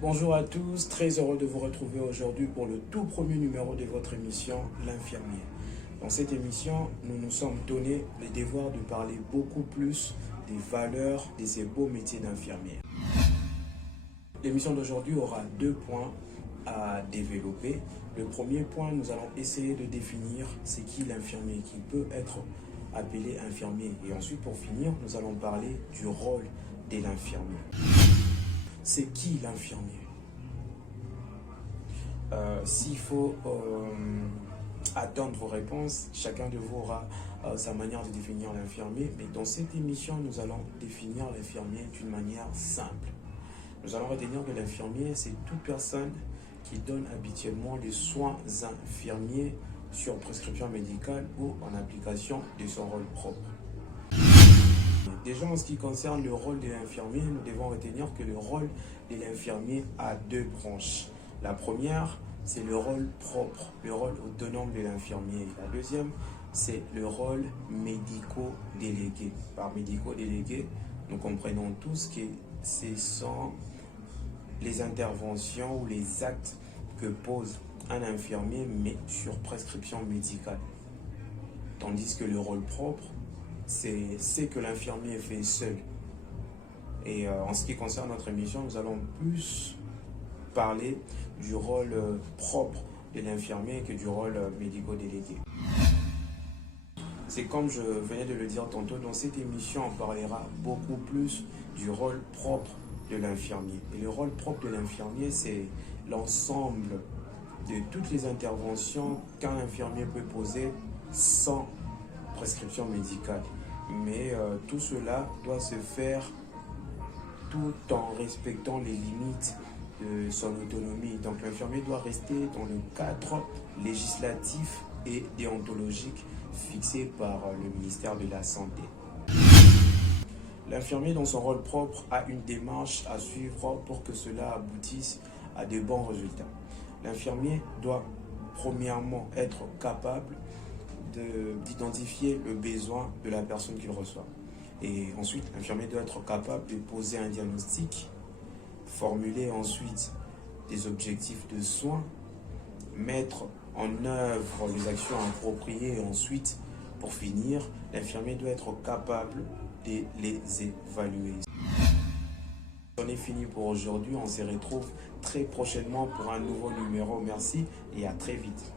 Bonjour à tous, très heureux de vous retrouver aujourd'hui pour le tout premier numéro de votre émission L'Infirmier. Dans cette émission, nous nous sommes donné le devoir de parler beaucoup plus des valeurs de ces beaux métiers d'infirmier. L'émission d'aujourd'hui aura 2 points à développer. Le premier point, nous allons essayer de définir c'est qui l'infirmier, qui peut être appelé infirmier. Et ensuite, pour finir, nous allons parler du rôle de l'infirmier. C'est qui l'infirmier? S'il faut attendre vos réponses, chacun de vous aura sa manière de définir l'infirmier. Mais dans cette émission, nous allons définir l'infirmier d'une manière simple. Nous allons retenir que l'infirmier, c'est toute personne qui donne habituellement les soins infirmiers sur prescription médicale ou en application de son rôle propre. Déjà, en ce qui concerne le rôle de l'infirmier, nous devons retenir que le rôle de l'infirmier a 2 branches. La première, c'est le rôle propre, le rôle autonome de l'infirmier. La deuxième, c'est le rôle médico-délégué. Par médico-délégué, nous comprenons tous que ce sont les interventions ou les actes que pose un infirmier, mais sur prescription médicale. Tandis que le rôle propre, c'est ce que l'infirmier fait seul. Et en ce qui concerne notre émission, nous allons plus parler du rôle propre de l'infirmier que du rôle médico-délégué. C'est comme je venais de le dire tantôt, dans cette émission, on parlera beaucoup plus du rôle propre de l'infirmier. Et le rôle propre de l'infirmier, c'est l'ensemble de toutes les interventions qu'un infirmier peut poser sans prescription médicale. Mais tout cela doit se faire tout en respectant les limites de son autonomie. Donc l'infirmier doit rester dans le cadre législatif et déontologique fixé par le ministère de la Santé. L'infirmier, dans son rôle propre, a une démarche à suivre pour que cela aboutisse à de bons résultats. L'infirmier doit premièrement être capable d'identifier le besoin de la personne qu'il reçoit. Et ensuite, l'infirmier doit être capable de poser un diagnostic, formuler ensuite des objectifs de soins, mettre en œuvre les actions appropriées et ensuite, pour finir, l'infirmier doit être capable de les évaluer. On est fini pour aujourd'hui, on se retrouve très prochainement pour un nouveau numéro. Merci et à très vite.